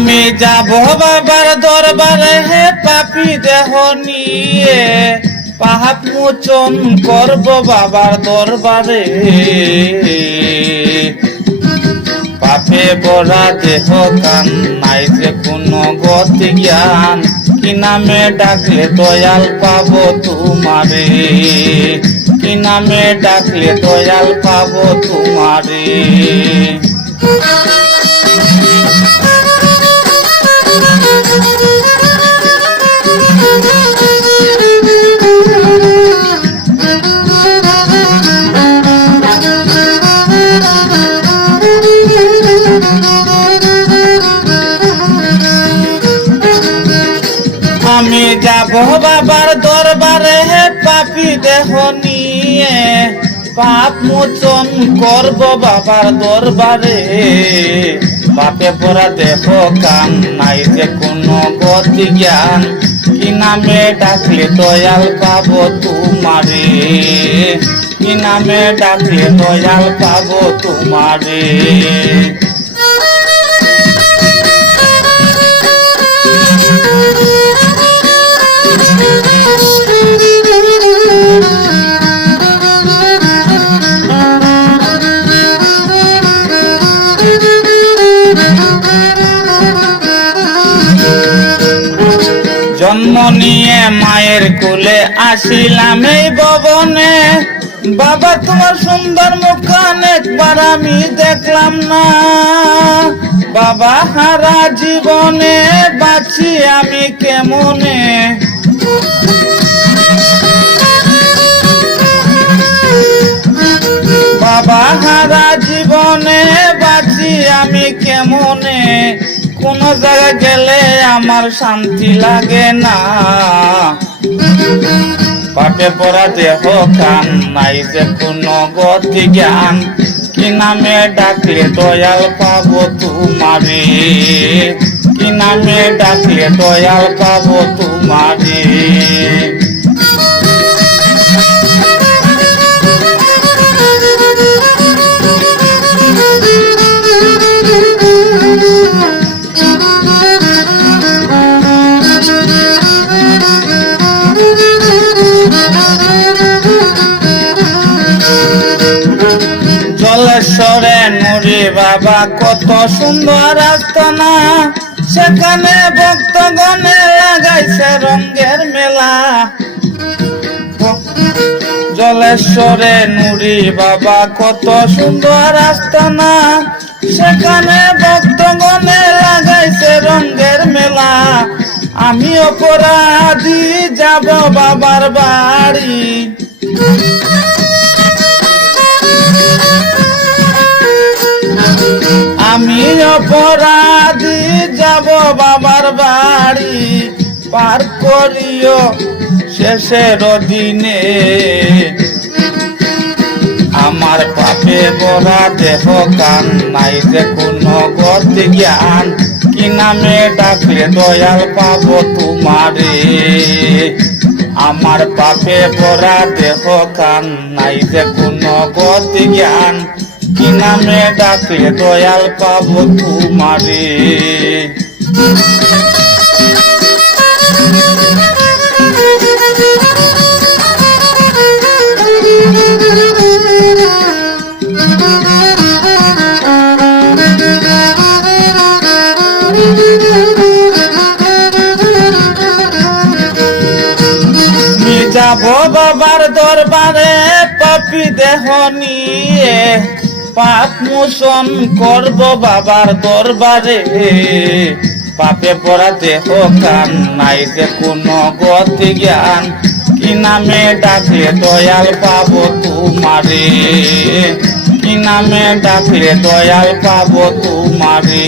আমি যাব বাবার দরবারে হে পাপী দেহ নিয়ে, পাপ মোচন করব বাবার দরবারে। পাপে ভরা দেহ কান, নাই যে কোনো গতি জ্ঞান, কি নামে ডাকলে দয়াল পাবো তোমারে, কি নামে ডাকলে দয়াল পাবো তোমারে। আমি যাব বাবার দরবারে হে পাপী দেহ নিয়ে, পাপ মোচন করব বাবার দরবারে। পাপে ভরা দেহ কান, নাই যে কোনো গতি জ্ঞান, কি নামে ডাকলে দয়াল পাবো তোমারে, কি নামে ডাকলে দয়াল পাবো তোমারে। জন্ম নিয়ে মায়ের কোলে আসিলাম এই ভবনে, বাবা তোমার সুন্দর মুখখান একবার আমি দেখলাম না। বাবা হারা জীবনে বাঁচি আমি কেমনে, বাবা হারা জীবনে বাঁচি আমি কেমনে। কোন জায়গায় গেলে আমার শান্তি লাগে না, পাপে পড়া দেহ কান, নাই যে কোনো গতি জ্ঞান, কি নামে ডাকলে দয়াল পাবো তোমারে, কি নামে ডাকলে দয়াল পাবো তোমারে। জলেশ্বরে নুরি বাবা কত সুন্দর আস্তানা, সেখানে ভক্তগণে লাগাইছে রঙের মেলা। জলেশ্বরে নুরি বাবা কত সুন্দর আস্তানা, সেখানে ভক্তগণে লাগাইছে রঙের মেলা। আমি অপরাধী যাব বাবার বাড়ি, আমি অপরাধী যাব বাবার বাড়ি। পার করিও শেষের দিনে, আমার পাপে ভরা দেহ কান, নাই যে কোনো গতি জ্ঞান, কি নামে ডাকলে দয়াল পাবো তোমারে। আমার পাপে ভরা দেহ কান, নাই যে কোনো গতি জ্ঞান, কি নামে ডাকলে দয়াল পাবো তোমারে। যাব বাবার দরবারে পাপী দেহ নিয়ে, পাপ মোচন করব বাবার দরবারে। পাপে পড়া দেহ কান, নাই যে কোনো গতি জ্ঞান, কি নামে ডাকলে দয়াল পাবো তোমারে, কি নামে ডাকলে দয়াল পাবো তোমারে।